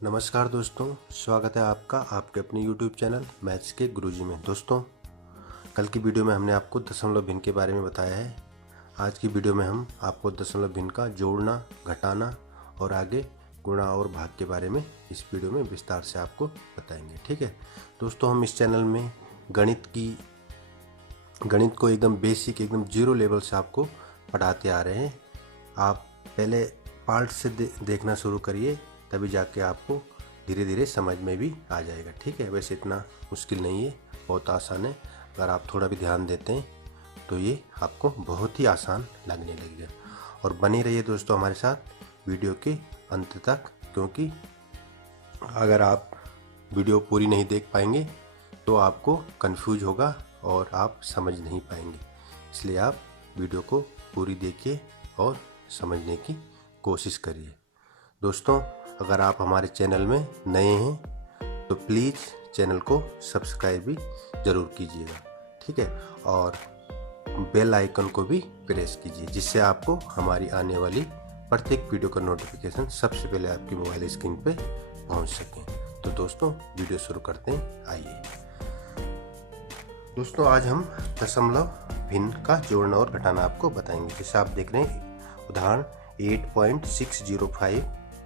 नमस्कार दोस्तों, स्वागत है आपका आपके अपने YouTube चैनल मैथ्स के गुरुजी में। दोस्तों, कल की वीडियो में हमने आपको दशमलव भिन्न के बारे में बताया है। आज की वीडियो में हम आपको दशमलव भिन्न का जोड़ना, घटाना और आगे गुणा और भाग के बारे में इस वीडियो में विस्तार से आपको बताएंगे। ठीक है दोस्तों, हम इस चैनल में गणित को एकदम बेसिक, एकदम जीरो लेवल से आपको पढ़ाते आ रहे हैं। आप पहले पार्ट से देखना शुरू करिए, तभी जाके आपको धीरे धीरे समझ में भी आ जाएगा। ठीक है, वैसे इतना मुश्किल नहीं है, बहुत आसान है। अगर आप थोड़ा भी ध्यान देते हैं तो ये आपको बहुत ही आसान लगने लगेगा। और बने रहिए दोस्तों हमारे साथ वीडियो के अंत तक, क्योंकि अगर आप वीडियो पूरी नहीं देख पाएंगे तो आपको कंफ्यूज होगा और आप समझ नहीं पाएंगे। इसलिए आप वीडियो को पूरी देखिए और समझने की कोशिश करिए। दोस्तों, अगर आप हमारे चैनल में नए हैं तो प्लीज़ चैनल को सब्सक्राइब भी ज़रूर कीजिएगा। ठीक है, और बेल आइकन को भी प्रेस कीजिए, जिससे आपको हमारी आने वाली प्रत्येक वीडियो का नोटिफिकेशन सबसे पहले आपकी मोबाइल स्क्रीन पे पहुंच सके। तो दोस्तों, वीडियो शुरू करते हैं, आइए। दोस्तों, आज हम दशमलव भिन्न का जोड़ना और घटाना आपको बताएंगे। जैसे आप देख रहे हैं उदाहरण 8.605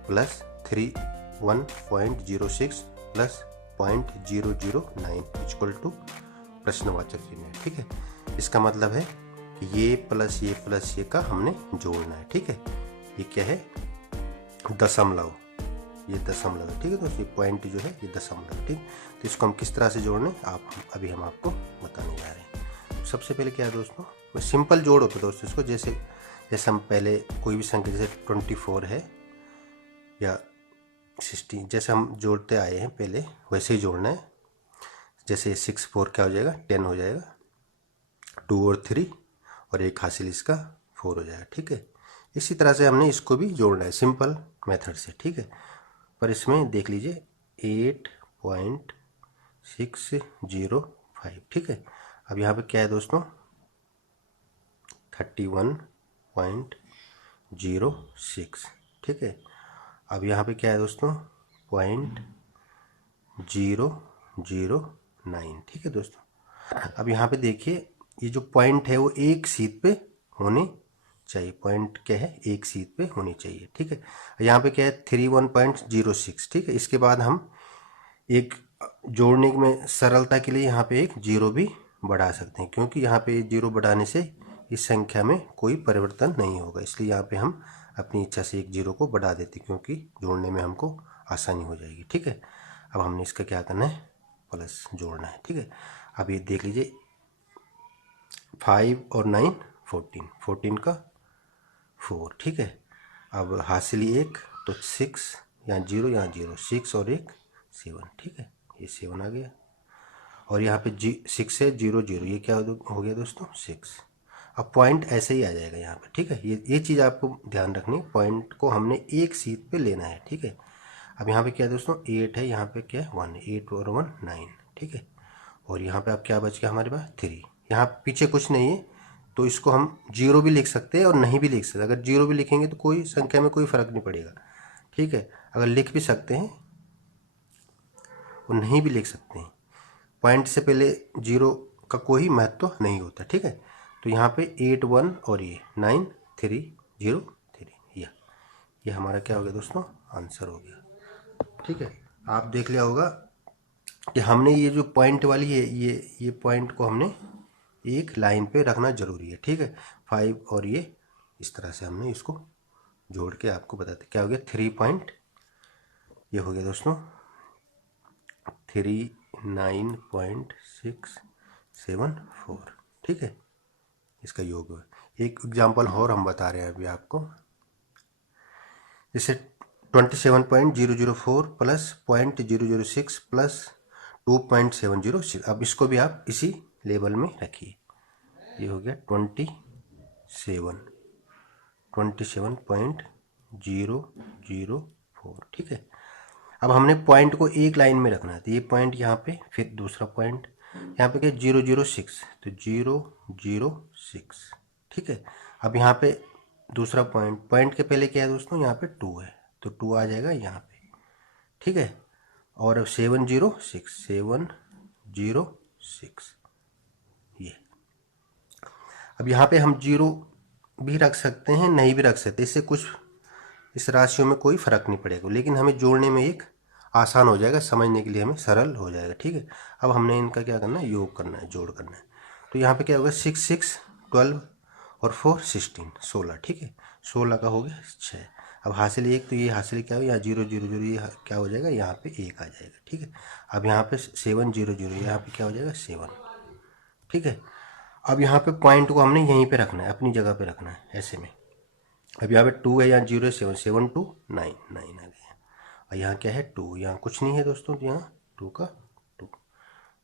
प्लस 31.06 प्लस 0.009 इक्वल टू प्रश्नवाचक चिन्ह है। ठीक है, इसका मतलब है कि ये प्लस ये का हमने जोड़ना है। ठीक है, ये क्या है? दशमलव, ये दशमलव है। ठीक है दोस्तों, ये पॉइंट जो है ये दशमलव है। ठीक, तो इसको हम किस तरह से जोड़ने अभी हम आपको बताने जा रहे हैं। सबसे पहले क्या है दोस्तों, वो सिंपल जोड़ होता है दोस्तों। इसको जैसे हम पहले कोई भी संख्या, जैसे 24 है या 16, जैसे हम जोड़ते आए हैं पहले वैसे ही जोड़ना है। जैसे 6 4 क्या हो जाएगा? 10 हो जाएगा। 2 और 3 और एक हासिल इसका 4 हो जाएगा। ठीक है, इसी तरह से हमने इसको भी जोड़ना है सिंपल मेथड से। ठीक है, पर इसमें देख लीजिए 8.605। ठीक है, अब यहाँ पे क्या है दोस्तों? 31.06। ठीक है, अब यहाँ पे क्या है दोस्तों? 0.009। ठीक है दोस्तों, अब यहाँ पे देखिए ये जो पॉइंट है वो एक सीध पे होने चाहिए। पॉइंट क्या है? एक सीध पे होनी चाहिए। ठीक है, यहाँ पे क्या है? 31.06। ठीक है, इसके बाद हम एक जोड़ने में सरलता के लिए यहाँ पे एक जीरो भी बढ़ा सकते हैं, क्योंकि यहाँ पे जीरो बढ़ाने से इस संख्या में कोई परिवर्तन नहीं होगा। इसलिए यहाँ पे हम अपनी इच्छा से एक जीरो को बढ़ा देते, क्योंकि जोड़ने में हमको आसानी हो जाएगी। ठीक है, अब हमने इसका क्या करना है? प्लस जोड़ना है। ठीक है, अब ये देख लीजिए 5 और 9 14, 14 का 4। ठीक है, अब हासिल एक तो 6, यहाँ 0 6 और एक 7। ठीक है, ये 7 आ गया। और यहाँ पे 6 है 0 0, ये क्या हो गया दोस्तों? 6। अब पॉइंट ऐसे ही आ जाएगा यहाँ पे। ठीक है, ये चीज़ आपको ध्यान रखनी है, पॉइंट को हमने एक सीध पे लेना है। ठीक है, अब यहाँ पे क्या है दोस्तों? 8 है, यहाँ पे क्या है? 1 है। 8 और 1 9। ठीक है, और यहाँ पे अब क्या बच गया हमारे पास? 3। यहाँ पीछे कुछ नहीं है, तो इसको हम जीरो भी लिख सकते हैं और नहीं भी लिख सकते। अगर जीरो भी लिखेंगे तो कोई संख्या में कोई फ़र्क नहीं पड़ेगा। ठीक है, अगर लिख भी सकते हैं और नहीं भी लिख सकते हैं, पॉइंट से पहले जीरो का कोई महत्व नहीं होता। ठीक है, तो यहाँ पे 8 1 और ये 9 3 0 3, ये हमारा क्या हो गया दोस्तों? आंसर हो गया। ठीक है, आप देख लिया होगा कि हमने ये जो पॉइंट वाली है, ये पॉइंट को हमने एक लाइन पे रखना जरूरी है। ठीक है, 5 और ये इस तरह से हमने इसको जोड़ के आपको बताते क्या हो गया? 3 पॉइंट, ये हो गया दोस्तों 39.674। ठीक है, इसका योग है। एक एग्जाम्पल और हम बता रहे हैं अभी आपको, जैसे 27.004 प्लस 0.006 प्लस 2.706। अब इसको भी आप इसी लेवल में रखिए। ये हो गया 27.004। ठीक है, अब हमने पॉइंट को एक लाइन में रखना है, तो ये पॉइंट यहाँ पे, फिर दूसरा पॉइंट यहाँ पे क्या? 006, तो 006। ठीक है, अब यहाँ पे दूसरा पॉइंट के पहले क्या है दोस्तों? यहाँ पे 2 है, तो 2 आ जाएगा यहाँ पे। ठीक है। और अब 706 ये। अब यहाँ पे हम जीरो भी रख सकते हैं, नहीं भी रख सकते, इससे कुछ इस राशियों में कोई फ़र्क नहीं पड़ेगा, लेकिन हमें जोड़ने में एक आसान हो जाएगा, समझने के लिए हमें सरल हो जाएगा। ठीक है। अब हमने इनका क्या करना है, योग करना है, जोड़ करना है। तो यहाँ पे क्या होगा, 6 6 12 और 4 16 16। ठीक है, 16 का हो गया 6। अब हासिल एक, तो ये हासिल क्या हो, यहाँ 0 0 0, ये क्या हो जाएगा, यहाँ पे 1 आ जाएगा। ठीक है। अब यहाँ पे 7 0 0, यहाँ पे क्या हो जाएगा 7। ठीक है। अब यहाँ पे पॉइंट को हमने यहीं पे रखना है, अपनी जगह पे रखना है, ऐसे में। अब यहाँ पे 2 है, यहाँ 0 है, 7 7 2 9 9 आ गया। और यहाँ क्या है 2, यहाँ कुछ नहीं है दोस्तों, तो यहाँ 2 का 2,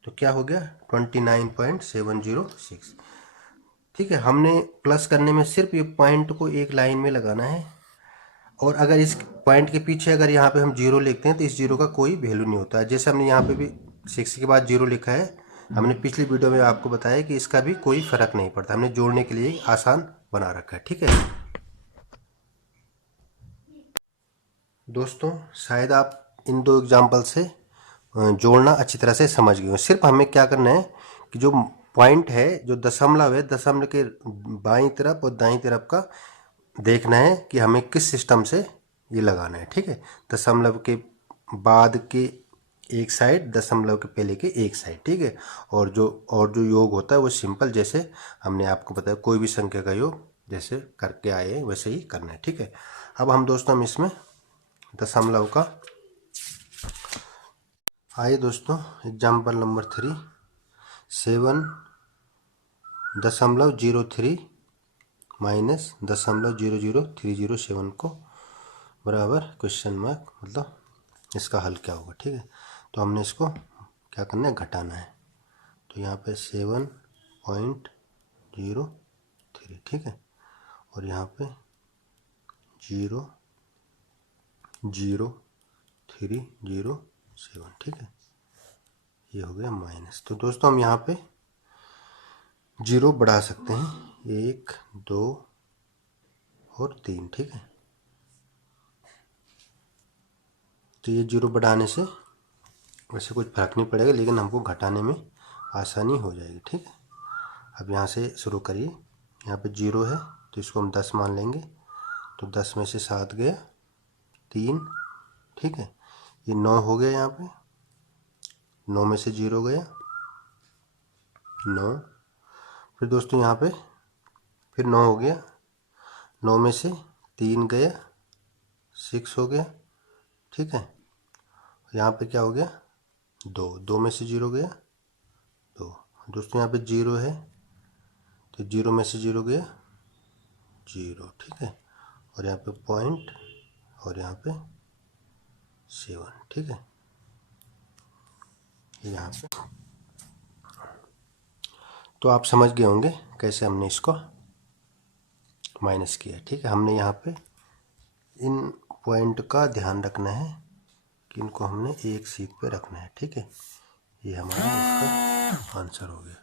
तो क्या हो गया 29.706। ठीक है। हमने प्लस करने में सिर्फ ये पॉइंट को एक लाइन में लगाना है, और अगर इस पॉइंट के पीछे अगर यहाँ पे हम 0 लिखते हैं तो इस 0 का कोई वैल्यू नहीं होता है। जैसे हमने यहाँ पे भी 6 के बाद 0 लिखा है, हमने पिछली वीडियो में आपको बताया कि इसका भी कोई फ़र्क नहीं पड़ता, हमने जोड़ने के लिए आसान बना रखा है। ठीक है दोस्तों, शायद आप इन दो एग्जाम्पल से जोड़ना अच्छी तरह से समझ गए हो। सिर्फ हमें क्या करना है कि जो पॉइंट है, जो दशमलव है, दशमलव के बाईं तरफ और दाईं तरफ का देखना है कि हमें किस सिस्टम से ये लगाना है। ठीक है। दशमलव के बाद के एक साइड, दशमलव के पहले के एक साइड। ठीक है। और जो योग होता है वो सिंपल, जैसे हमने आपको बताया, कोई भी संख्या का योग जैसे करके आए हैं वैसे ही करना है। ठीक है। अब हम दोस्तों हम इसमें दशमलव का आइए दोस्तों, एग्जाम्पल नंबर 3, 7.03 माइनस 0.00307 को बराबर क्वेश्चन मार्क, मतलब इसका हल क्या होगा। ठीक है। तो हमने इसको क्या करना है, घटाना है। तो यहाँ पे 7.03, ठीक है, और यहाँ पे 0.0307। ठीक है, ये हो गया माइनस। तो दोस्तों हम यहाँ पे 0 बढ़ा सकते हैं, 1 2 और 3। ठीक है। तो ये 0 बढ़ाने से वैसे कुछ फर्क नहीं पड़ेगा, लेकिन हमको घटाने में आसानी हो जाएगी। ठीक है। अब यहाँ से शुरू करिए। यहाँ पे 0 है तो इसको हम 10 मान लेंगे, तो 10 में से 7 गया 3। ठीक है। ये 9 हो गया, यहाँ पे 9 में से 0 गया 9। फिर दोस्तों यहाँ पे फिर 9 हो गया, 9 में से 3 गया 6 हो गया। ठीक है। यहाँ पे क्या हो गया 2 में से 0 गया 2। दोस्तों यहाँ पे 0 है तो 0 में से 0 गया 0। ठीक है। और यहाँ पे पॉइंट और यहाँ पे 7। ठीक है। यहाँ पे तो आप समझ गए होंगे कैसे हमने इसको माइनस किया। ठीक है। हमने यहाँ पे इन पॉइंट का ध्यान रखना है कि इनको हमने एक सीट पे रखना है। ठीक है। ये हमारा इसका आंसर हो गया।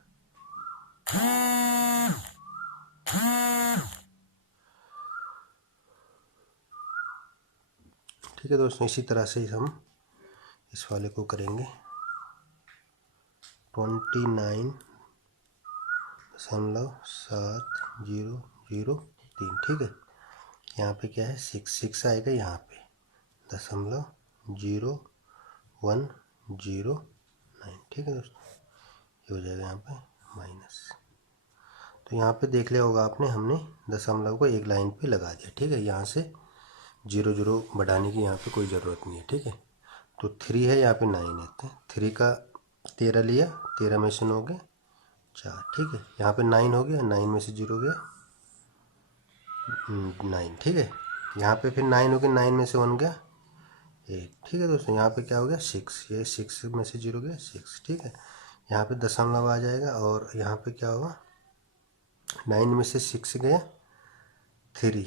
ठीक है दोस्तों, इसी तरह से हम इस वाले को करेंगे। 29.7003। ठीक है। यहाँ पे क्या है 6 आएगा, यहाँ पे 0.0109। ठीक है दोस्तों, ये हो जाएगा यहाँ पे माइनस। तो यहाँ पे देख लिया होगा आपने, हमने दशमलव को एक लाइन पे लगा दिया। ठीक है। यहाँ से 0 0 बढ़ाने की यहाँ पे कोई ज़रूरत नहीं है। ठीक है। तो 3 है, यहाँ पे 9 है, 3 का 13 लिया, 13 में से 9 गया 4। ठीक है। यहाँ पे 9 हो गया, 9 में से 0 गया 9। ठीक है। यहाँ पे फिर 9 हो गया, 9 में से 1 गया 8। ठीक है दोस्तों, यहाँ पे क्या हो गया 6, ये 6 में से 0 गया 6। ठीक है। यहाँ पे दशमलव आ जाएगा, और यहाँ पे क्या होगा 9 में से 6 गया 3।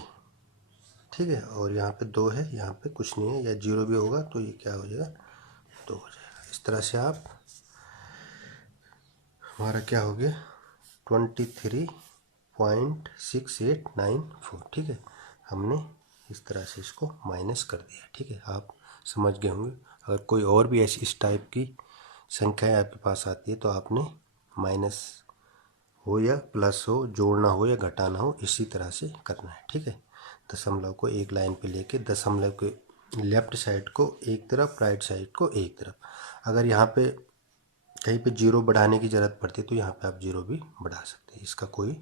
ठीक है। और यहाँ पे 2 है, यहाँ पे कुछ नहीं है, या 0 भी होगा तो ये क्या हो जाएगा 2 हो जाएगा। इस तरह से आप, हमारा क्या हो गया 23.6894। ठीक है। हमने इस तरह से इसको माइनस कर दिया। ठीक है। आप समझ गए होंगे। अगर कोई और भी ऐसी इस टाइप की संख्याएं आपके पास आती है तो आपने माइनस हो या प्लस हो, जोड़ना हो या घटाना हो, इसी तरह से करना है। ठीक है, दशमलव को एक लाइन पे लेके दशमलव के लेफ्ट साइड को एक तरफ, राइट साइड को एक तरफ। अगर यहाँ पे कहीं पे जीरो बढ़ाने की ज़रूरत पड़ती है तो यहाँ पे आप जीरो भी बढ़ा सकते हैं, इसका कोई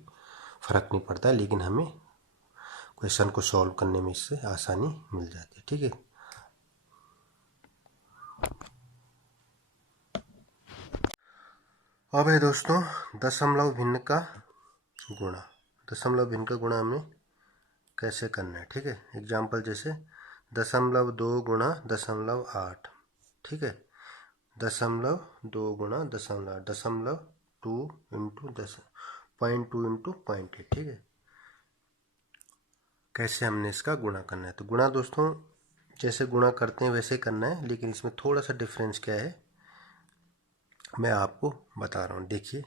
फ़र्क नहीं पड़ता, लेकिन हमें क्वेश्चन को सॉल्व करने में इससे आसानी मिल जाती है। ठीक है, अब है दोस्तों दशमलव भिन्न का गुणा। दशमलव भिन्न का गुणा हमें कैसे करना है। ठीक है, एग्जाम्पल जैसे 0.2 गुणा 0.8। ठीक है, 0.2 गुणा 0.8, 0.2 इंटू 0.2 इंटू 0.8। ठीक है, कैसे हमने इसका गुणा करना है। तो गुणा दोस्तों जैसे गुणा करते हैं वैसे करना है, लेकिन इसमें थोड़ा सा डिफरेंस क्या है मैं आपको बता रहा हूँ। देखिए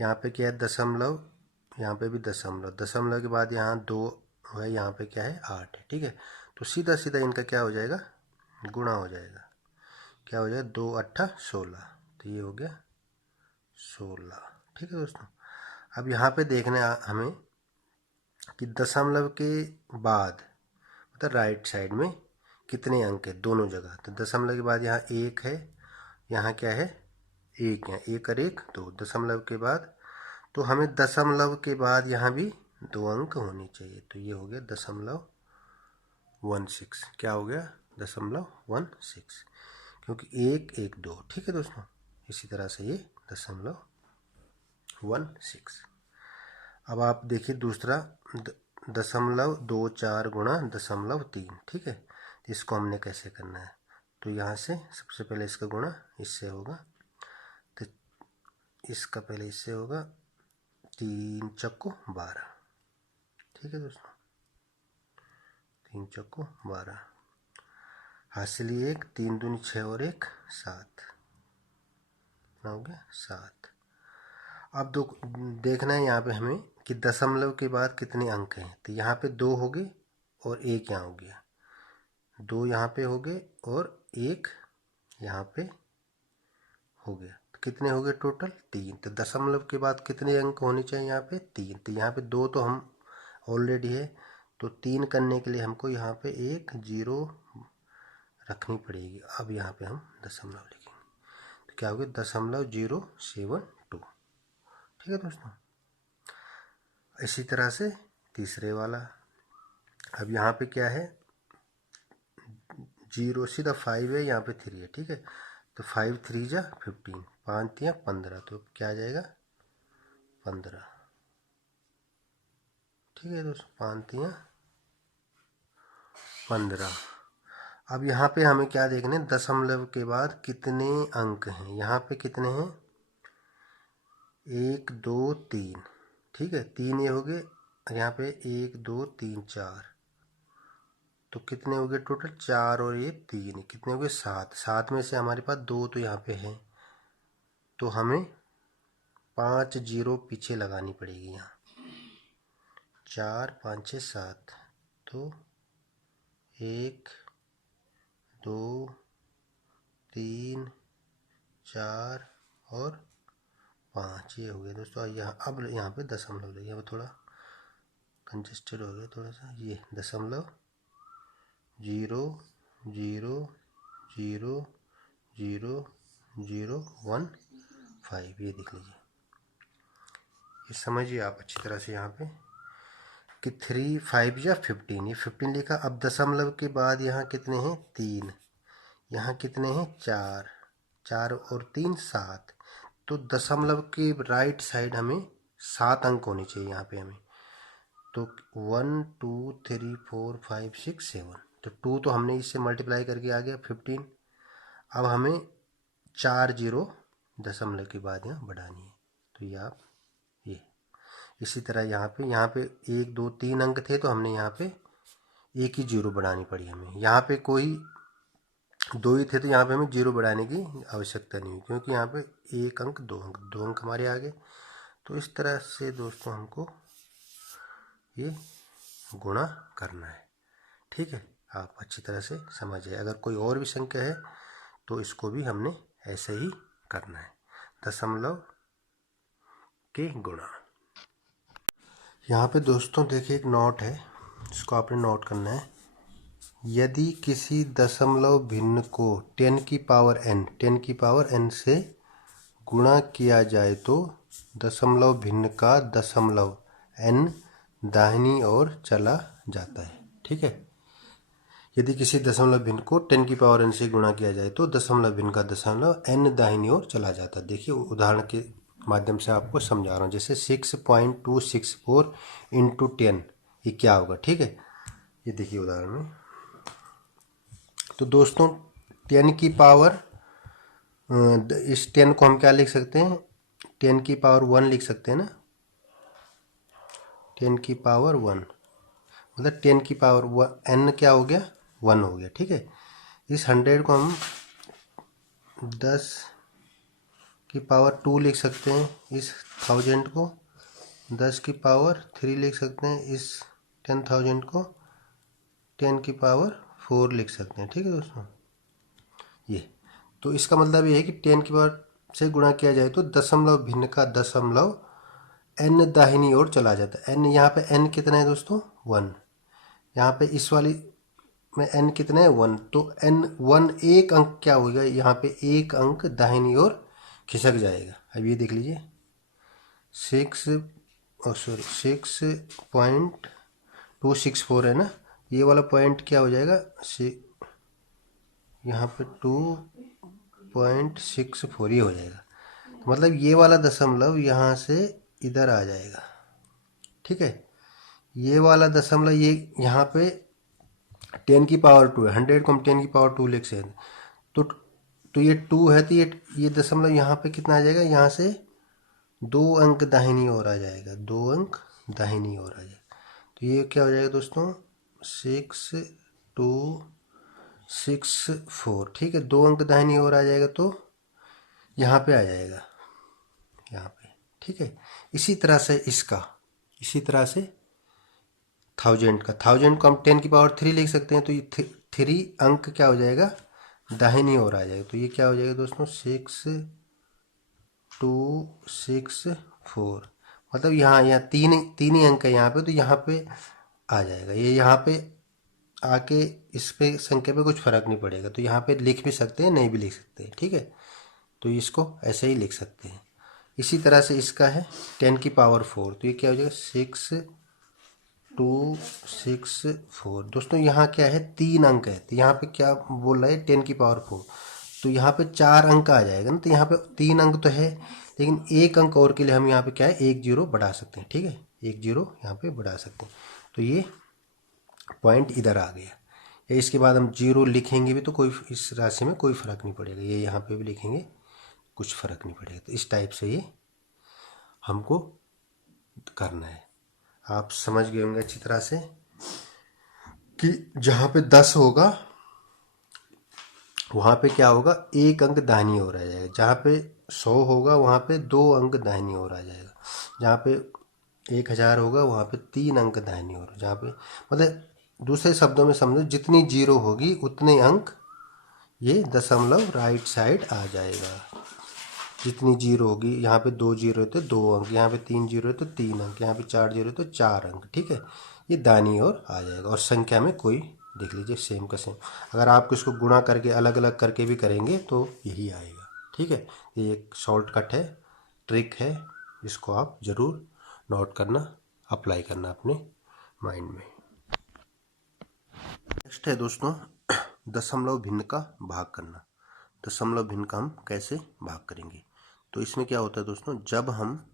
यहाँ पे क्या है दशमलव, यहाँ पे भी दशमलव, दशमलव के बाद यहाँ 2 है, यहाँ पे क्या है 8 है। ठीक है, तो सीधा सीधा इनका क्या हो जाएगा, गुणा हो जाएगा। क्या हो जाएगा 2 8 16, तो ये हो गया 16। ठीक है दोस्तों, अब यहाँ पे देखना है हमें कि दशमलव के बाद मतलब राइट साइड में कितने अंक है दोनों जगह। तो दशमलव के बाद यहाँ 1 है, यहाँ क्या है 1, यहाँ 1 और 1 2, दशमलव के बाद तो हमें दशमलव के बाद यहाँ भी 2 अंक होने चाहिए। तो ये हो गया 0.16। क्या हो गया 0.16, क्योंकि 1 1 2। ठीक है दोस्तों, इसी तरह से ये 0.16। अब आप देखिए दूसरा 0.24 गुणा 0.3। ठीक है, इसको हमने कैसे करना है। तो यहाँ से सबसे पहले इसका गुणा इससे होगा, तो इसका पहले इससे होगा 3 चक्को 12। ठीक है दोस्तों, 3 चक्को 12, हासिल 1, 3 दूनी 6 और 1 7, कितना हो गया 7। अब देखना है यहाँ पे हमें कि दशमलव के बाद कितने अंक हैं। तो यहाँ पे 2 हो गए और 1 यहाँ हो गया, 2 यहाँ पे हो गए और 1 यहाँ पे हो गया, तो कितने हो गए टोटल 3। तो दशमलव के बाद कितने अंक होने चाहिए यहाँ पे 3। तो यहाँ पे 2 तो हम ऑलरेडी है, तो 3 करने के लिए हमको यहाँ पे 1 0 रखनी पड़ेगी। अब यहाँ पे हम दशमलव लिखेंगे, तो क्या हो गया 0.072। ठीक है दोस्तों, इसी तरह से तीसरे वाला। अब यहाँ पे क्या है 0 सीधा 5 है, यहाँ पे 3 है। ठीक है, तो 5 3 जा 15, 5 3 15, तो क्या आ जाएगा 15। ठीक है दोस्तों, 5 3 15। अब यहाँ पे हमें क्या देखना है, दशमलव के बाद कितने अंक हैं। यहाँ पे कितने हैं 1 2 3। ठीक है, 3 ये हो गए, यहाँ पे 1 2 3 4, तो कितने हो गए टोटल 4 और ये 3, कितने हो गए 7। 7 में से हमारे पास 2 तो यहाँ पे है, तो हमें 5 0 पीछे लगानी पड़ेगी यहाँ। 4 5 6 7, तो 1 2 3 4 और 5, ये हो गया दोस्तों। यहाँ अब यहाँ पे दशमलव लगे, अब थोड़ा कंजेस्टेड हो गया थोड़ा सा, ये 0.0 0 0 0 0 1 5, ये देख लीजिए, ये समझिए आप अच्छी तरह से यहाँ पे कि 3 5 या 15, ये 15 लिखा। अब दशमलव के बाद यहाँ कितने हैं 3, यहाँ कितने हैं 4, 4 और 3 7, तो दशमलव के राइट साइड हमें 7 अंक होने चाहिए यहाँ पे हमें। तो 1 2 3 4 5 6 7, तो 2 तो हमने इससे मल्टीप्लाई करके आ गया 15। अब हमें 4 0 दशमलव के बाद यहाँ बढ़ानी है, तो ये आप ये इसी तरह यहाँ पे 1 2 3 अंक थे, तो हमने यहाँ पे एक ही 0 बढ़ानी पड़ी हमें। यहाँ पे कोई 2 ही थे, तो यहाँ पे हमें 0 बढ़ाने की आवश्यकता नहीं हुई, क्योंकि यहाँ पे 1 अंक 2 अंक हमारे आ गए। तो इस तरह से दोस्तों हमको ये गुणा करना है। ठीक है, आप अच्छी तरह से समझिए। अगर कोई और भी संख्या है तो इसको भी हमने ऐसे ही करना है, दशमलव के गुणा। यहाँ पे दोस्तों देखिए एक नोट है, इसको आपने नोट करना है। यदि किसी दशमलव भिन्न को 10 की पावर n से गुणा किया जाए तो दशमलव भिन्न का दशमलव n दाहिनी ओर चला जाता है। ठीक है, यदि किसी दशमलव भिन्न को 10 की पावर n से गुणा किया जाए तो दशमलव भिन्न का दशमलव n दाहिनी ओर चला जाता है। देखिए उदाहरण के माध्यम से आपको समझा रहा हूँ। जैसे 6.264 इंटू 10, ये क्या होगा? ठीक है, ये देखिए उदाहरण में। तो दोस्तों 10 की पावर, इस 10 को हम क्या लिख सकते हैं? 10 की पावर 1 लिख सकते हैं ना। 10 की पावर 1 मतलब 10 की पावर n क्या हो गया? 1 हो गया। ठीक है, इस 100 को हम 10 की पावर 2 लिख सकते हैं। इस 1000 को 10 की पावर 3 लिख सकते हैं। इस 10,000 को 10 की पावर 4 लिख सकते हैं। ठीक है दोस्तों, ये तो इसका मतलब ये है कि 10 की पावर से गुणा किया जाए तो दशमलव भिन्न का दशमलव n दाहिनी ओर चला जाता है। n यहाँ पे n कितना है दोस्तों? 1। यहाँ पे इस वाली में n कितना है? 1। तो n 1 एक अंक क्या होगा? यहाँ पे एक अंक दाहिनी ओर खिसक जाएगा। अब ये देख लीजिए 6.264 है ना, ये वाला पॉइंट क्या हो जाएगा? यहाँ पे 2.64 ही हो जाएगा। मतलब ये वाला दशमलव यहाँ से इधर आ जाएगा। ठीक है, ये वाला दशमलव ये यहाँ पे 10 की पावर 2 है। 100 को हम 10 की पावर 2 लिख सकते हैं। तो ये 2 है, तो ये दशमलव यहाँ पे कितना आ जाएगा? यहाँ से 2 अंक दाहिनी ओर आ जाएगा। 2 अंक दाहिनी ओर आ जाएगा। तो ये क्या हो जाएगा दोस्तों? 6264। ठीक है, 2 अंक दाहिनी ओर आ जाएगा तो यहाँ पे आ जाएगा, यहाँ पे। ठीक है, इसी तरह से 1000 को हम 10 की पावर 3 लिख सकते हैं। तो ये 3 अंक क्या हो जाएगा? दाहिनी ओर आ जाएगा। तो ये क्या हो जाएगा दोस्तों? 6264। मतलब यहाँ तीन ही अंक है यहाँ पे, तो यहाँ पे आ जाएगा। ये यहाँ पे आके इस पे संख्या पे कुछ फर्क नहीं पड़ेगा। तो यहाँ पे लिख भी सकते हैं, नहीं भी लिख सकते हैं। ठीक है, तो इसको ऐसे ही लिख सकते हैं। इसी तरह से इसका है 10 की पावर 4, तो ये क्या हो जाएगा? 6264। दोस्तों यहाँ क्या है? 3 अंक है, तो यहाँ पे क्या बोल रहा है? 10 की पावर 4, तो यहाँ पे 4 अंक आ जाएगा ना। तो यहाँ पे 3 अंक तो है, लेकिन एक अंक और के लिए हम यहाँ पे क्या है? 1 0 बढ़ा सकते हैं। ठीक है, 1 0 यहाँ पे बढ़ा सकते हैं। तो ये पॉइंट इधर आ गया। या इसके बाद हम 0 लिखेंगे भी तो कोई इस राशि में कोई फ़र्क नहीं पड़ेगा। ये यहाँ पे भी लिखेंगे, कुछ फ़र्क नहीं पड़ेगा। तो इस टाइप से ये हमको करना है। आप समझ गए होंगे अच्छी तरह से कि जहाँ पे 10 होगा वहाँ पे क्या होगा? एक अंक दाहिनी ओर आ जाएगा। जहाँ पे 100 होगा वहाँ पे 2 अंक दाहिनी ओर आ जाएगा। जहाँ पे 1000 होगा वहाँ पे 3 अंक दाहिनी ओर। जहाँ पे मतलब दूसरे शब्दों में समझो, जितनी 0 होगी उतने अंक ये दशमलव राइट साइड आ जाएगा। जितनी 0 होगी, यहाँ पे 2 0 है तो 2 अंक, यहाँ पे 3 0 है तो 3 अंक, यहाँ पे 4 0 है तो 4 अंक। ठीक है, ये दाहिनी ओर आ जाएगा। और संख्या में कोई, देख लीजिए सेम का सेम। अगर आप इसको गुणा करके अलग अलग करके भी करेंगे तो यही आएगा। ठीक है, ये एक शॉर्टकट है, ट्रिक है, इसको आप ज़रूर नोट करना, अप्लाई करना अपने माइंड में। नेक्स्ट है दोस्तों दशमलव भिन्न का भाग करना। दशमलव भिन्न का हम कैसे भाग करेंगे? तो इसमें क्या होता है दोस्तों, जब हम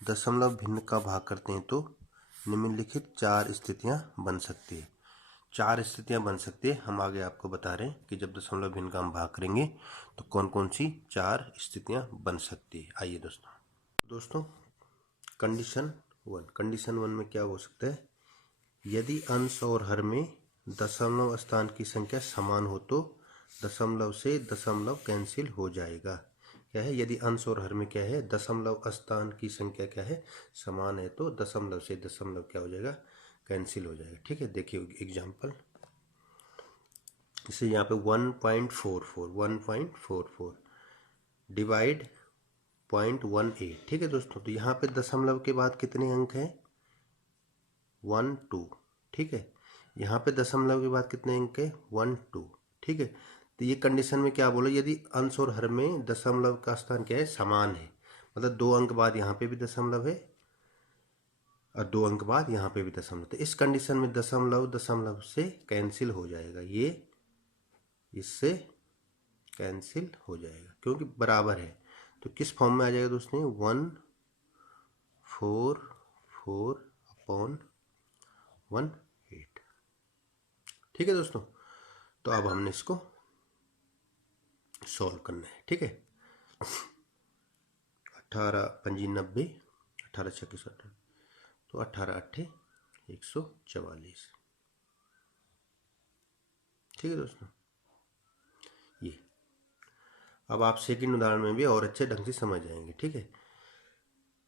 दशमलव भिन्न का भाग करते हैं तो निम्नलिखित 4 स्थितियां बन सकती है। 4 स्थितियां बन सकती है। हम आगे आपको बता रहे हैं कि जब दशमलव भिन्न का हम भाग करेंगे तो कौन कौन सी 4 स्थितियां बन सकती है। आइए दोस्तों कंडीशन 1 में क्या हो सकता है? यदि अंश और हर में दशमलव स्थान की संख्या समान हो तो दशमलव से दशमलव कैंसिल हो जाएगा। क्या है? यदि अंश और हर में क्या है? दशमलव स्थान की संख्या क्या है? समान है, तो दशमलव से दशमलव क्या हो जाएगा? कैंसिल हो जाएगा। ठीक है, देखिए एग्जाम्पल। इसे यहाँ पे 1.44 डिवाइड 0.18, ठीक है दोस्तों। तो यहाँ पे दशमलव के बाद कितने अंक हैं? 1 2, ठीक है। यहाँ पे दशमलव के बाद कितने अंक है? 1 2, ठीक है। तो ये कंडीशन में क्या बोला, यदि अंश और हर में दशमलव का स्थान क्या है? समान है, मतलब 2 अंक बाद यहाँ पे भी दशमलव है और 2 अंक बाद यहाँ पे भी दशमलव। तो इस कंडीशन में दशमलव दशमलव से कैंसिल हो जाएगा, ये इससे कैंसिल हो जाएगा क्योंकि बराबर है। तो किस फॉर्म में आ जाएगा दोस्तों? 144/18, ठीक है दोस्तों। तो अब हमने इसको सॉल्व करना है, ठीक है। 18 पंजी 90, 18 छक्के 60, तो 18 अट्ठे 144, ठीक है दोस्तों। ये अब आप सेकंड उदाहरण में भी और अच्छे ढंग से समझ जाएंगे, ठीक है।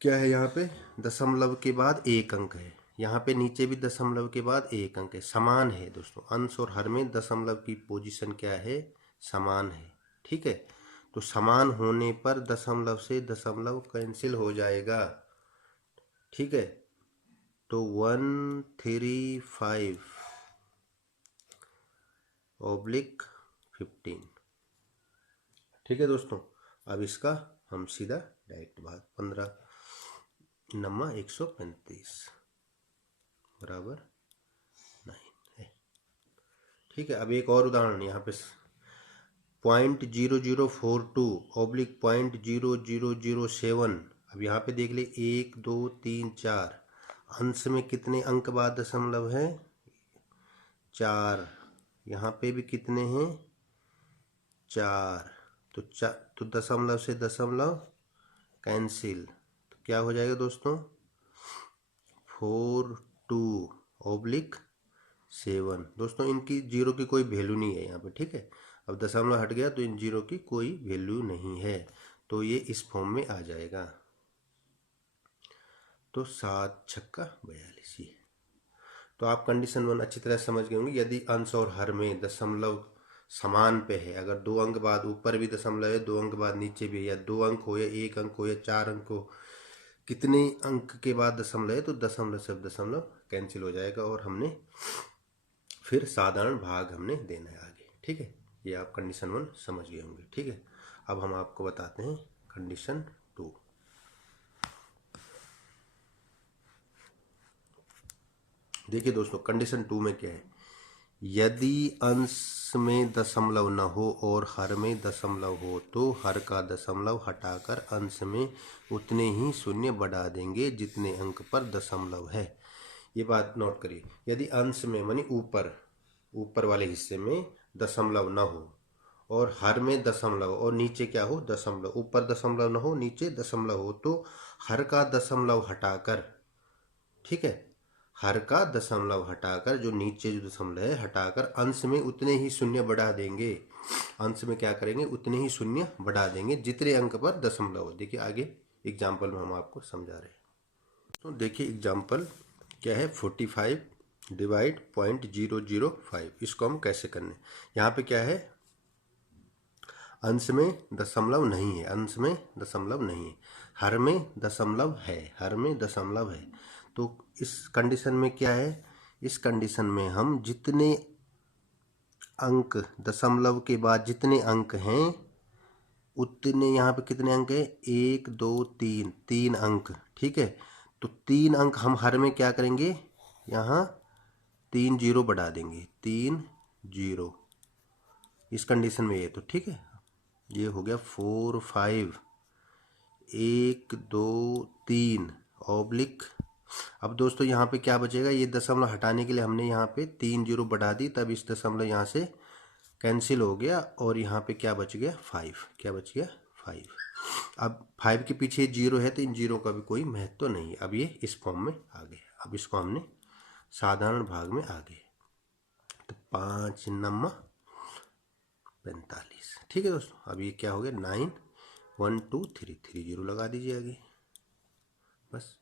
क्या है यहाँ पे? दशमलव के बाद एक अंक है, यहाँ पे नीचे भी दशमलव के बाद एक अंक है, समान है दोस्तों। अंश और हर में दशमलव की पोजीशन क्या है? समान है, ठीक है। तो समान होने पर दशमलव से दशमलव कैंसिल हो जाएगा, ठीक है। तो 135/15, ठीक है दोस्तों। अब इसका हम सीधा डायरेक्ट भाग 15 नम्मा 135 बराबर 9 है, ठीक है। अब एक और उदाहरण यहाँ पे 0.0042/0.0007। अब यहाँ पे देख ले 1 2 3 4, अंश में कितने अंक बाद दशमलव है? 4। यहाँ पे भी कितने हैं? 4। तो दशमलव से दशमलव कैंसिल, तो क्या हो जाएगा दोस्तों? 42/7। दोस्तों इनकी जीरो की कोई वैल्यू नहीं है यहाँ पे, ठीक है। अब दशमलव हट गया तो इन जीरो की कोई वैल्यू नहीं है, तो ये इस फॉर्म में आ जाएगा। तो 7 छक्का 42 ये। तो आप कंडीशन 1 अच्छी तरह समझ गए होंगे। यदि अंश और हर में दशमलव समान पे है, अगर 2 अंक बाद ऊपर भी दशमलव है, 2 अंक बाद नीचे भी है, या 2 अंक हो या 1 अंक हो या 4 अंक हो, कितने अंक के बाद दशमलव है, तो दशमलव से दशमलव कैंसिल हो जाएगा और हमने फिर साधारण भाग हमने देना है आगे, ठीक है। ये आप कंडीशन 1 समझ गए होंगे, ठीक है। अब हम आपको बताते हैं कंडीशन 2। देखिए दोस्तों कंडीशन 2 में क्या है? यदि अंश में दशमलव न हो और हर में दशमलव हो तो हर का दशमलव हटाकर अंश में उतने ही शून्य बढ़ा देंगे जितने अंक पर दशमलव है। ये बात नोट करिए। यदि अंश में मानी ऊपर वाले हिस्से में दशमलव न हो और हर में दशमलव और नीचे क्या हो? दशमलव। ऊपर दशमलव न हो, नीचे दशमलव हो, तो हर का दशमलव हटाकर, ठीक है, हर का दशमलव हटाकर जो नीचे जो दशमलव है हटाकर अंश में उतने ही शून्य बढ़ा देंगे। अंश में क्या करेंगे? उतने ही शून्य बढ़ा देंगे जितने अंक पर दशमलव हो। देखिए आगे एग्जाम्पल में हम आपको समझा रहे हैं। तो देखिए एग्जाम्पल क्या है? 45/005। इसको हम कैसे करने? यहाँ पे क्या है? अंश में दशमलव नहीं है, अंश में दशमलव नहीं है, हर में दशमलव है, हर में दशमलव है। तो इस कंडीशन में क्या है? इस कंडीशन में हम जितने अंक दशमलव के बाद जितने अंक हैं उतने, यहाँ पे कितने अंक है? 1 2 3, 3 अंक, ठीक है। तो 3 अंक हम हर में क्या करेंगे? यहाँ 3 जीरो बढ़ा देंगे, 3 जीरो इस कंडीशन में। ये तो ठीक है, ये हो गया 4 5 1 2 3 ऑब्लिक। अब दोस्तों यहाँ पे क्या बचेगा? ये दशमलव हटाने के लिए हमने यहाँ पे 3 जीरो बढ़ा दी, तब इस दशमलव यहाँ से कैंसिल हो गया और यहाँ पे क्या बच गया? 5। क्या बच गया? 5। अब 5 के पीछे जीरो है तो इन जीरो का भी कोई महत्व तो नहीं। अब ये इस फॉर्म में आ गए। अब इसको हमने साधारण भाग में आ गए, तो 5 नम्मा 45, ठीक है दोस्तों। अब ये क्या हो गया? 9 1 2 3 3 जीरो लगा दीजिए आगे, बस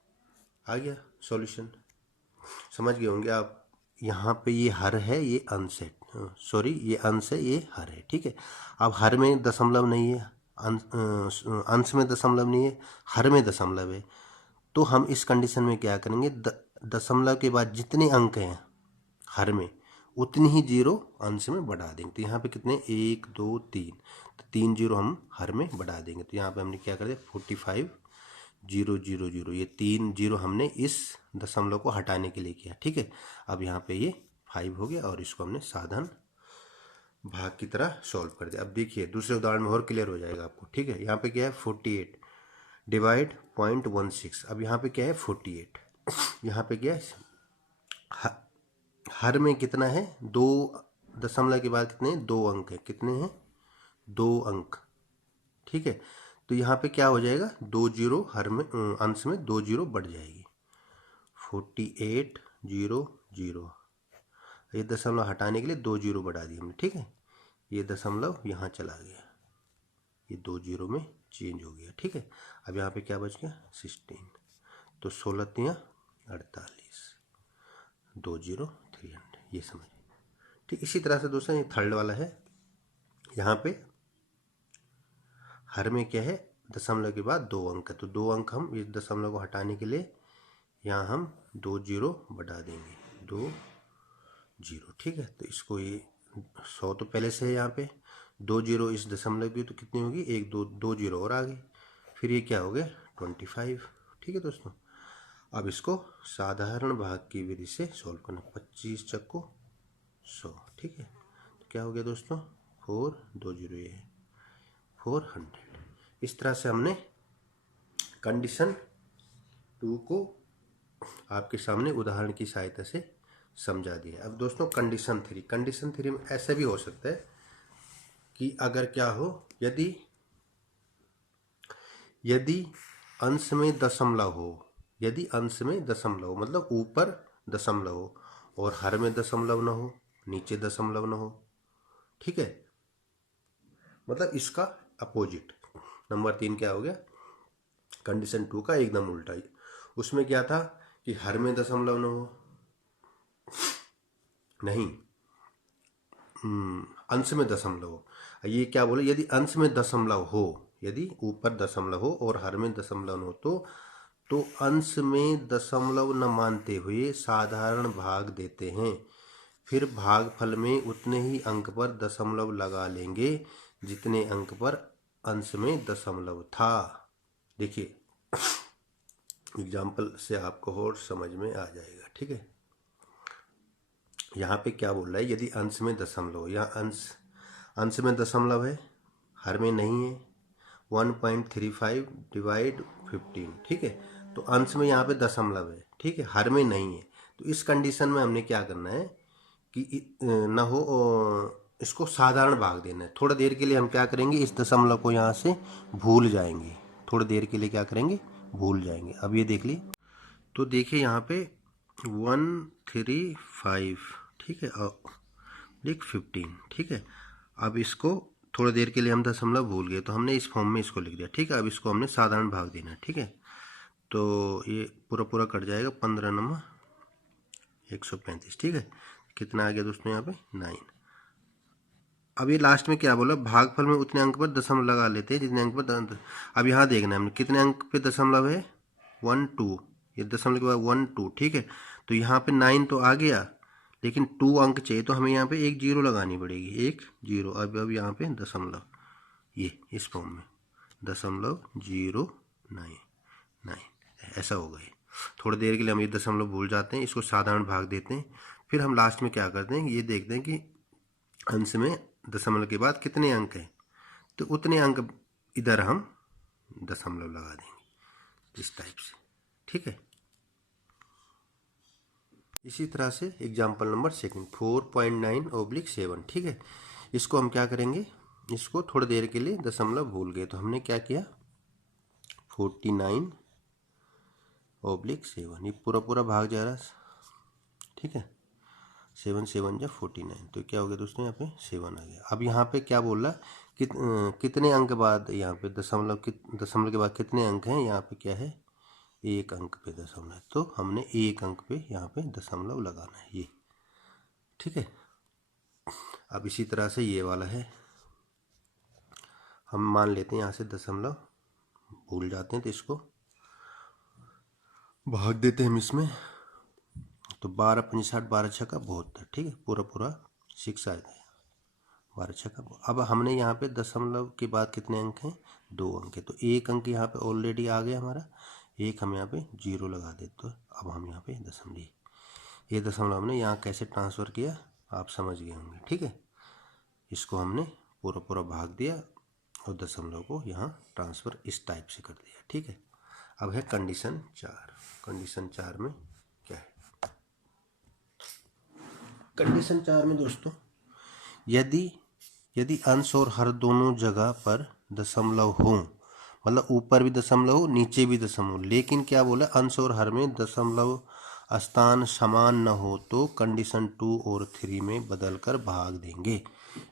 आ गया सॉल्यूशन। समझ गए होंगे आप यहाँ पे ये हर है, ये अंश है, सॉरी ये अंश है, ये हर है, ठीक है। अब हर में दशमलव नहीं है, अंश में दशमलव नहीं है, हर में दशमलव है, तो हम इस कंडीशन में क्या करेंगे, दशमलव के बाद जितने अंक हैं हर में उतनी ही जीरो अंश में बढ़ा देंगे। तो यहाँ पे कितने, 1 2 3, तो 3 जीरो हम हर में बढ़ा देंगे। तो यहाँ पे हमने क्या कर दिया, 45 0 0 0, ये 3 जीरो हमने इस दशमलव को हटाने के लिए किया, ठीक है। अब यहाँ पे ये 5 हो गया और इसको हमने साधारण भाग की तरह सॉल्व कर दिया। अब देखिए दूसरे उदाहरण में और क्लियर हो जाएगा आपको, ठीक है। यहाँ पे क्या है, 48 डिवाइड 0.16। अब यहाँ पे क्या है, 48, यहाँ पे क्या है, हर में कितना है, 2 दशमलव के बाद कितने, 2 अंक है, कितने हैं, 2 अंक, ठीक है। तो यहाँ पे क्या हो जाएगा, 2 जीरो हर में, अंश में 2 जीरो बढ़ जाएगी, 48 0 0, ये दशमलव हटाने के लिए 2 जीरो बढ़ा दिए हमने, ठीक है। ये दशमलव यहाँ चला गया, ये 2 जीरो में चेंज हो गया, ठीक है। अब यहाँ पे क्या बच गया, 16, तो 16 तियाँ 48, 2 जीरो 300, ये समझिए, ठीक। इसी तरह से दोस्तों ये थर्ड वाला है, यहाँ पे हर में क्या है, दशमलव के बाद 2 अंक है, तो 2 अंक हम इस दशमलव को हटाने के लिए यहाँ हम 2 जीरो बढ़ा देंगे, 2 जीरो, ठीक है। तो इसको ये 100 तो पहले से है, यहाँ पे 2 जीरो इस दशमलव की तो कितनी होगी, 1 2 जीरो और आ गई, फिर ये क्या हो गया, 25, ठीक है दोस्तों। अब इसको साधारण भाग की विधि से सॉल्व करना, 25 चक्को 100, ठीक है। तो क्या हो गया दोस्तों, 4 2 जीरो, ये 400। इस तरह से हमने कंडीशन 2 को आपके सामने उदाहरण की सहायता से समझा दिया। अब दोस्तों कंडीशन 3 में ऐसा भी हो सकता है कि अगर क्या हो, यदि अंश में दशमलव हो, यदि अंश में दशमलव हो मतलब ऊपर दशमलव हो और हर में दशमलव न हो, नीचे दशमलव न हो, ठीक है, मतलब इसका अपोजिट। नंबर 3 क्या हो गया, कंडीशन 2 का एकदम उल्टा ही। उसमें क्या था कि हर में दशमलव न हो, नहीं अंश में दशमलव हो। ये क्या बोले, यदि अंश में दशमलव हो, यदि ऊपर दशमलव हो और हर में दशमलव न हो, तो अंश में दशमलव न मानते हुए साधारण भाग देते हैं, फिर भागफल में उतने ही अंक पर दशमलव लगा लेंगे जितने अंक पर अंश में दशमलव था। देखिए एग्जाम्पल से आपको और समझ में आ जाएगा, ठीक है। यहाँ पे क्या बोल रहा है, यदि अंश में दशमलव, यहाँ अंश में दशमलव है, हर में नहीं है, 1.35 डिवाइड 15, ठीक है। तो अंश में यहाँ पे दशमलव है, ठीक है, हर में नहीं है। तो इस कंडीशन में हमने क्या करना है कि न हो, इसको साधारण भाग देना है। थोड़ा देर के लिए हम क्या करेंगे, इस दशमलव को यहाँ से भूल जाएंगे, थोड़ी देर के लिए क्या करेंगे, भूल जाएंगे। अब ये देख ली, तो देखिए यहाँ पे 135, ठीक है, और लिख 15, ठीक है। अब इसको थोड़ी देर के लिए हम दशमलव भूल गए, तो हमने इस फॉर्म में इसको लिख दिया, ठीक है। अब इसको हमने साधारण भाग देना है, ठीक है। तो ये पूरा पूरा कट जाएगा, 15 नंबर 135, ठीक है। कितना आ गया दोस्तों यहाँ पे, 9। अब ये लास्ट में क्या बोला, भागफल में उतने अंक पर दशमलव लगा लेते हैं जितने अंक पर अब यहाँ देखना है हमने कितने अंक पे दशमलव है, 1 2, ये दशमलव के बाद 1 2, ठीक है। तो यहाँ पे 9 तो आ गया, लेकिन 2 अंक चाहिए, तो हमें यहाँ पे एक जीरो लगानी पड़ेगी, 1 जीरो। अब यहाँ पे दशमलव, ये इस फॉर्म में 0.099, ऐसा होगा ये। थोड़ी देर के लिए हम ये दशमलव भूल जाते हैं, इसको साधारण भाग देते हैं, फिर हम लास्ट में क्या करते हैं, ये देखते हैं कि अंश में दशमलव के बाद कितने अंक हैं, तो उतने अंक इधर हम दशमलव लगा देंगे, इस टाइप से, ठीक है। इसी तरह से एग्जाम्पल नंबर 2, 4.9/7, ठीक है। इसको हम क्या करेंगे, इसको थोड़ी देर के लिए दशमलव भूल गए, तो हमने क्या किया, 49/7, ये पूरा पूरा भाग जा रहा है, ठीक है। 7 7 जा 49, तो क्या हो गया दोस्तों, यहाँ पे 7 आ गया। अब यहाँ पे क्या बोल रहा है, कितने अंक बाद, यहाँ पे दशमलव के बाद कितने अंक हैं, यहाँ पे क्या है, 1 अंक पे दशमलव, तो हमने 1 अंक पे यहाँ पे दशमलव लगाना है, ये ठीक है। अब इसी तरह से ये वाला है, हम मान लेते हैं यहाँ से दशमलव भूल जाते हैं तो इसको भाग देते हैं हम इसमें, तो 12 पंजे 60, 12 छक्का 72, ठीक है, पूरा पूरा 6 आ गया, 12 छक्का। अब हमने यहाँ पे दशमलव के बाद कितने अंक हैं, 2 अंक है, तो एक अंक यहाँ पे ऑलरेडी आ गया हमारा, एक हम यहाँ पे 0 लगा देते। तो अब हम यहाँ पे दशमलव, ये दशमलव हमने यहाँ कैसे ट्रांसफ़र किया आप समझ गए होंगे, ठीक है। इसको हमने पूरा पूरा भाग दिया और दशमलव को यहाँ ट्रांसफ़र इस टाइप से कर दिया, ठीक है। अब है कंडीशन 4। कंडीशन 4 में क्या है, कंडीशन 4 में दोस्तों यदि अंश और हर दोनों जगह पर दशमलव हो, मतलब ऊपर भी दशमलव हो नीचे भी दशमलव हो, लेकिन क्या बोला, अंश और हर में दशमलव स्थान समान न हो तो कंडीशन 2 और 3 में बदल कर भाग देंगे।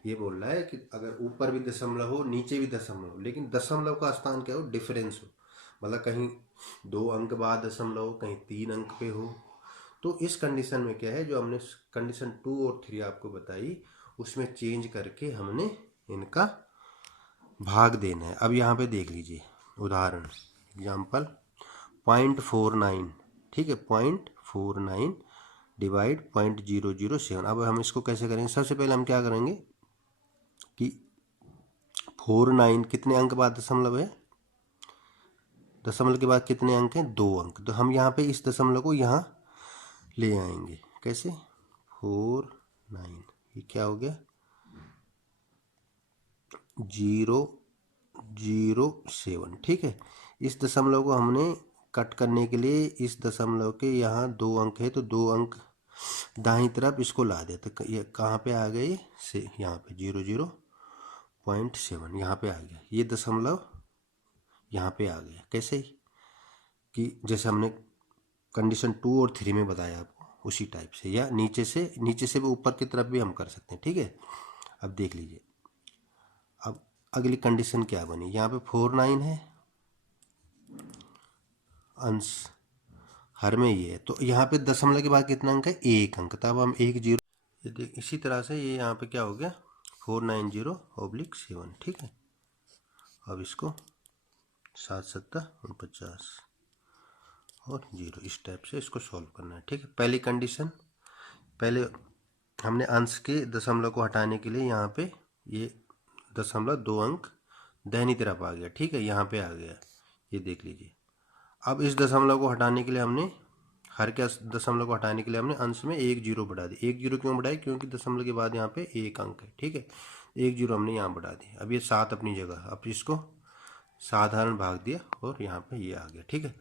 ये बोल रहा है कि अगर ऊपर भी दशमलव हो नीचे भी दशमलव हो, लेकिन दशमलव का स्थान क्या हो, डिफरेंस हो, मतलब कहीं 2 अंक बाद दशमलव हो, कहीं 3 अंक पे हो, तो इस कंडीशन में क्या है, जो हमने कंडीशन 2 और 3 आपको बताई उसमें चेंज करके हमने इनका भाग देना है। अब यहाँ पे देख लीजिए उदाहरण, एग्जाम्पल 0.49, ठीक है, 0.49 डिवाइड 0.007। अब हम इसको कैसे करेंगे, सबसे पहले हम क्या करेंगे कि 49 कितने अंक बाद दशमलव है, दशमलव के बाद कितने अंक हैं, 2 अंक, तो हम यहाँ पे इस दशमलव को यहाँ ले आएंगे, कैसे, 49, ये क्या हो गया, 007, ठीक है। इस दशमलव को हमने कट करने के लिए इस दशमलव के यहाँ 2 अंक है तो 2 अंक दाहिनी तरफ इसको ला देते, तो ये कहाँ पे आ गए, से यहाँ पे 00.7 यहाँ पे आ गया, ये दशमलव यहाँ पे आ गया, कैसे कि जैसे हमने कंडीशन 2 और 3 में बताया आपको उसी टाइप से, या नीचे से भी ऊपर की तरफ भी हम कर सकते हैं, ठीक है। अब देख लीजिए, अब अगली कंडीशन क्या बनी, यहाँ पे 49 है, अंश हर में ये है, तो यहाँ पे दशमलव के बाद कितना अंक है, 1 अंक, तब हम 10, ये देख इसी तरह से ये यहाँ पे क्या हो गया, 490/7, ठीक है। अब इसको 7 7 49 और 0 इस टाइप से इसको सॉल्व करना है, ठीक है। पहली कंडीशन, पहले हमने अंश के दशमलव को हटाने के लिए यहाँ पे ये दशमलव 2 अंक दाहिनी तरफ आ गया, ठीक है, यहाँ पे आ गया, ये देख लीजिए। अब इस दशमलव को हटाने के लिए हमने हर के दशमलव को हटाने के लिए हमने अंश में 1 0 बढ़ा दी, 1 0 क्यों बढ़ाई, क्योंकि दशमलव के बाद यहाँ पे 1 अंक है, ठीक है, 1 0 हमने यहाँ बढ़ा दी। अब ये 7 अपनी जगह, अब इसको साधारण भाग दिया और यहाँ पे ये आ गया, ठीक है।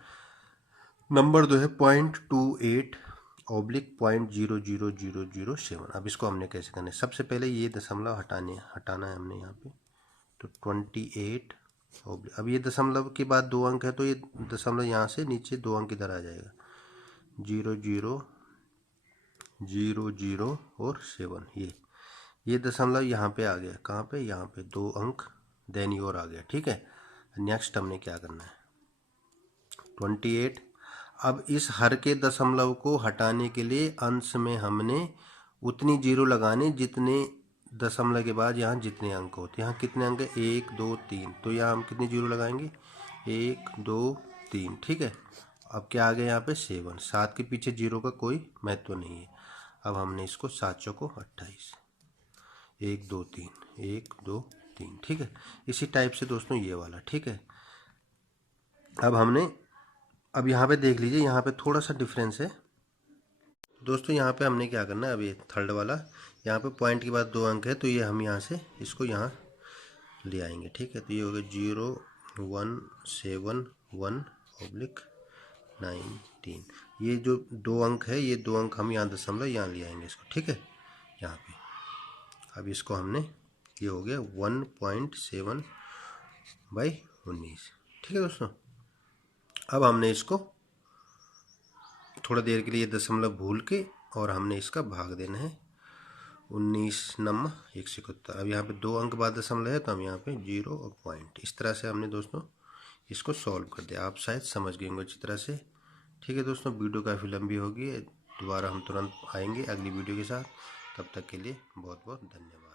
नंबर 2 है 0.28/00007। अब इसको हमने कैसे करना है, सबसे पहले ये दशमलव हटाना है हमने यहाँ पे, तो 28, अब ये दशमलव के बाद 2 अंक है तो ये दशमलव यहाँ से नीचे 2 अंक इधर आ जाएगा, 0000 और 7, ये दशमलव यहाँ पे आ गया, कहाँ पे, यहाँ पे 2 अंक दाहिनी ओर आ गया, ठीक है। नेक्स्ट हमने क्या करना है, 28, अब इस हर के दशमलव को हटाने के लिए अंश में हमने उतनी 0 लगाने जितने दशमलव के बाद यहाँ जितने अंक होते हैं, यहाँ कितने अंक है, 1 2 3, तो यहाँ हम कितनी 0 लगाएंगे, 1 2 3, ठीक है। अब क्या आ गया यहाँ पे 7, 7 के पीछे 0 का कोई महत्व नहीं है। अब हमने इसको 7 चौको 28, 1 2 3, 1 2 3, ठीक है। इसी टाइप से दोस्तों ये वाला, ठीक है। अब यहाँ पे देख लीजिए, यहाँ पे थोड़ा सा डिफरेंस है दोस्तों। यहाँ पे हमने क्या करना है, अब ये थर्ड वाला, यहाँ पे पॉइंट के बाद 2 अंक है तो ये हम यहाँ से इसको यहाँ ले आएंगे, ठीक है। तो ये हो गया 0171/19, ये जो 2 अंक है, ये 2 अंक हम यहाँ दशमलव यहाँ ले आएंगे इसको, ठीक है, यहाँ पे। अब इसको हमने, ये हो गया 1.7/19, ठीक है दोस्तों। अब हमने इसको थोड़ा देर के लिए दशमलव भूल के और हमने इसका भाग देना है, 19 171। अब यहाँ पे 2 अंक बाद दशमलव है तो हम यहाँ पे 0 और पॉइंट, इस तरह से हमने दोस्तों इसको सॉल्व कर दिया। आप शायद समझ गए होंगे अच्छी तरह से, ठीक है दोस्तों। वीडियो काफ़ी लंबी होगी, दोबारा हम तुरंत आएंगे अगली वीडियो के साथ। तब तक के लिए बहुत बहुत धन्यवाद।